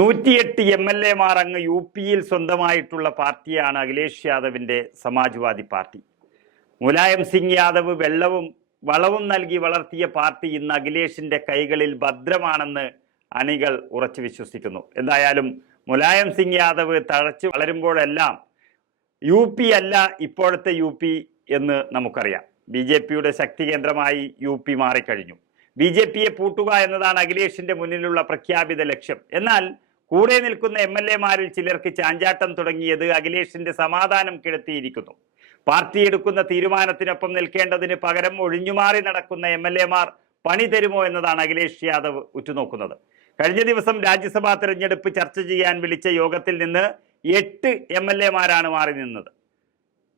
108 MLA-മാർ അങ്ങ് UP-യിൽ സ്വന്തമായിട്ടുള്ള പാർട്ടിയാണ് അഖിലേഷ് യാദവിന്റെ സമാജ്വാദി പാർട്ടി. മുലായം സിംഗ് യാദവ് വളവും നൽകി വളർത്തിയ പാർട്ടി ഇന്ന് അഖിലേഷിന്റെ കൈകളിൽ ഭദ്രമാണെന്ന് അണികൾ ഉറച്ചു വിശ്വസിക്കുന്നു. എന്തായാലും മുലായം സിംഗ് യാദവ് തഴച്ചു വളരുമ്പോഴെല്ലാം UP അല്ല ഇപ്പോഴത്തെ UP എന്ന് നമുക്കറിയാം. BJP-യുടെ ശക്തി കേന്ദ്രമായി UP മാറിക്കഴിഞ്ഞു. BJP-യെ പൂട്ടുക എന്നതാണ് അഖിലേഷിന്റെ മുന്നിലുള്ള പ്രഖ്യാപിത ലക്ഷ്യം. എന്നാൽ കൂടെ നിൽക്കുന്ന MLA-മാരിൽ ചിലർക്ക് ചാഞ്ചാട്ടം തുടങ്ങിയത് അഖിലേഷിന്റെ സമാധാനം കെടുത്തിയിരിക്കുന്നു. പാർട്ടി എടുക്കുന്ന തീരുമാനത്തിനൊപ്പം നിൽക്കേണ്ടതിന് പകരം ഒഴിഞ്ഞുമാറി നടക്കുന്ന MLA-മാർ പണി തരുമോ എന്നതാണ് അഖിലേഷ് യാദവ് ഉറ്റുനോക്കുന്നത്. കഴിഞ്ഞ ദിവസം രാജ്യസഭാ തെരഞ്ഞെടുപ്പ് ചർച്ച ചെയ്യാൻ വിളിച്ച യോഗത്തിൽ നിന്ന് 8 MLA-മാരാണ് മാറി നിന്നത്.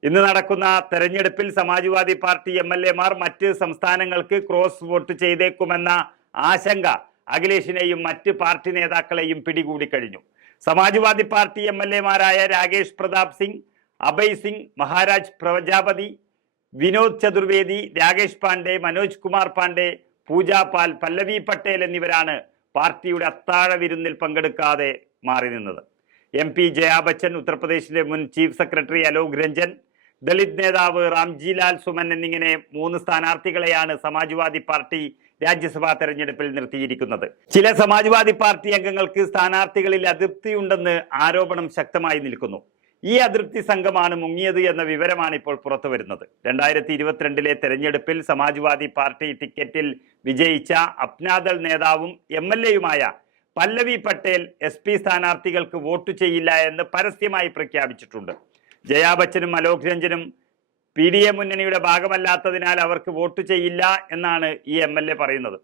ഇന്ന് നടക്കുന്ന തെരഞ്ഞെടുപ്പിൽ സമാജ്വാദി പാർട്ടി MLA-മാർ മറ്റ് സംസ്ഥാനങ്ങൾക്ക് ക്രോസ് വോട്ട് ചെയ്തേക്കുമെന്ന ആശങ്ക അഖിലേഷിനെയും മറ്റ് പാർട്ടി നേതാക്കളെയും പിടികൂടി കഴിഞ്ഞു. സമാജ്വാദി പാർട്ടി MLA-മാരായ രാകേഷ് പ്രതാപ് സിംഗ്, അഭയ് സിംഗ്, മഹാരാജ് പ്രജാപതി, വിനോദ് ചതുർവേദി, രാകേഷ് പാണ്ഡെ, മനോജ് കുമാർ പാണ്ഡെ, പൂജ പാൽ, പല്ലവി പട്ടേൽ എന്നിവരാണ് പാർട്ടിയുടെ അത്താഴ വിരുന്നിൽ പങ്കെടുക്കാതെ മാറി നിന്നത്. MP ജയാ ബച്ചൻ, ഉത്തർപ്രദേശിലെ മുൻ ചീഫ് സെക്രട്ടറി അലോക് രഞ്ജൻ, ദളിത് നേതാവ് റാംജിലാൽ സുമൻ എന്നിങ്ങനെ 3 സ്ഥാനാർത്ഥികളെയാണ് സമാജ്വാദി പാർട്ടി രാജ്യസഭാ തെരഞ്ഞെടുപ്പിൽ നിർത്തിയിരിക്കുന്നത്. ചില സമാജ്വാദി പാർട്ടി അംഗങ്ങൾക്ക് സ്ഥാനാർത്ഥികളിൽ അതൃപ്തിയുണ്ടെന്ന് ആരോപണം ശക്തമായി നിൽക്കുന്നു. ഈ അതൃപ്തി സംഘമാണ് മുങ്ങിയത് എന്ന വിവരമാണ് ഇപ്പോൾ പുറത്തു വരുന്നത്. 2022 തെരഞ്ഞെടുപ്പിൽ സമാജ്വാദി പാർട്ടി ടിക്കറ്റിൽ വിജയിച്ച അപ്നാദൾ നേതാവും MLA-യുമായ പല്ലവി പട്ടേൽ SP സ്ഥാനാർത്ഥികൾക്ക് വോട്ട് ചെയ്യില്ല എന്ന് പരസ്യമായി പ്രഖ്യാപിച്ചിട്ടുണ്ട്. ജയാ ബച്ചനും അലോക് രഞ്ജനും PDA മുന്നണിയുടെ ഭാഗമല്ലാത്തതിനാൽ അവർക്ക് വോട്ട് ചെയ്യില്ല എന്നാണ് ഈ MLA പറയുന്നത്.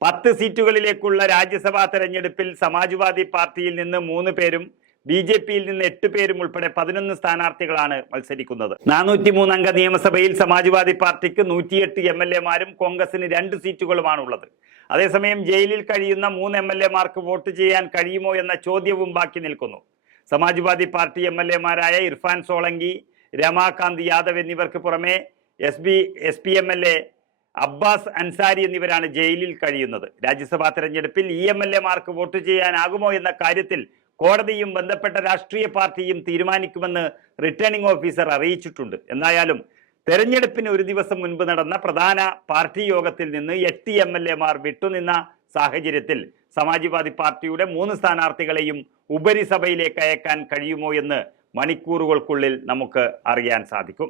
10 സീറ്റുകളിലേക്കുള്ള രാജ്യസഭാ തെരഞ്ഞെടുപ്പിൽ സമാജ്വാദി പാർട്ടിയിൽ നിന്ന് 3 പേരും BJP-യിൽ നിന്ന് 8 പേരും ഉൾപ്പെടെ 11 സ്ഥാനാർത്ഥികളാണ് മത്സരിക്കുന്നത്. 403 അംഗ നിയമസഭയിൽ സമാജ്വാദി പാർട്ടിക്ക് 108 MLA-മാരും കോൺഗ്രസിന് 2 സീറ്റുകളുമാണുള്ളത്. അതേസമയം ജയിലിൽ കഴിയുന്ന 3 MLA-മാർക്ക് വോട്ട് ചെയ്യാൻ കഴിയുമോ എന്ന ചോദ്യവും ബാക്കി നിൽക്കുന്നു. സമാജ്വാദി പാർട്ടി MLA-മാരായ ഇർഫാൻ സോളങ്കി, രമാകാന്ത് യാദവ് എന്നിവർക്ക് പുറമെ SP MLA അബ്ബാസ് അൻസാരി എന്നിവരാണ് ജയിലിൽ കഴിയുന്നത്. രാജ്യസഭാ തെരഞ്ഞെടുപ്പിൽ ഈ MLA-മാർക്ക് വോട്ട് ചെയ്യാനാകുമോ എന്ന കാര്യത്തിൽ കോടതിയും ബന്ധപ്പെട്ട രാഷ്ട്രീയ പാർട്ടിയും തീരുമാനിക്കുമെന്ന് റിട്ടേണിംഗ് ഓഫീസർ അറിയിച്ചിട്ടുണ്ട്. എന്തായാലും തെരഞ്ഞെടുപ്പിന് ഒരു ദിവസം മുൻപ് നടന്ന പ്രധാന പാർട്ടി യോഗത്തിൽ നിന്ന് 8 MLA-മാർ വിട്ടുനിന്ന സാഹചര്യത്തിൽ സമാജ്വാദി പാർട്ടിയുടെ 3 സ്ഥാനാർത്ഥികളെയും ഉപരിസഭയിലേക്ക് അയക്കാൻ കഴിയുമോ എന്ന് മണിക്കൂറുകൾക്കുള്ളിൽ നമുക്ക് അറിയാൻ സാധിക്കും.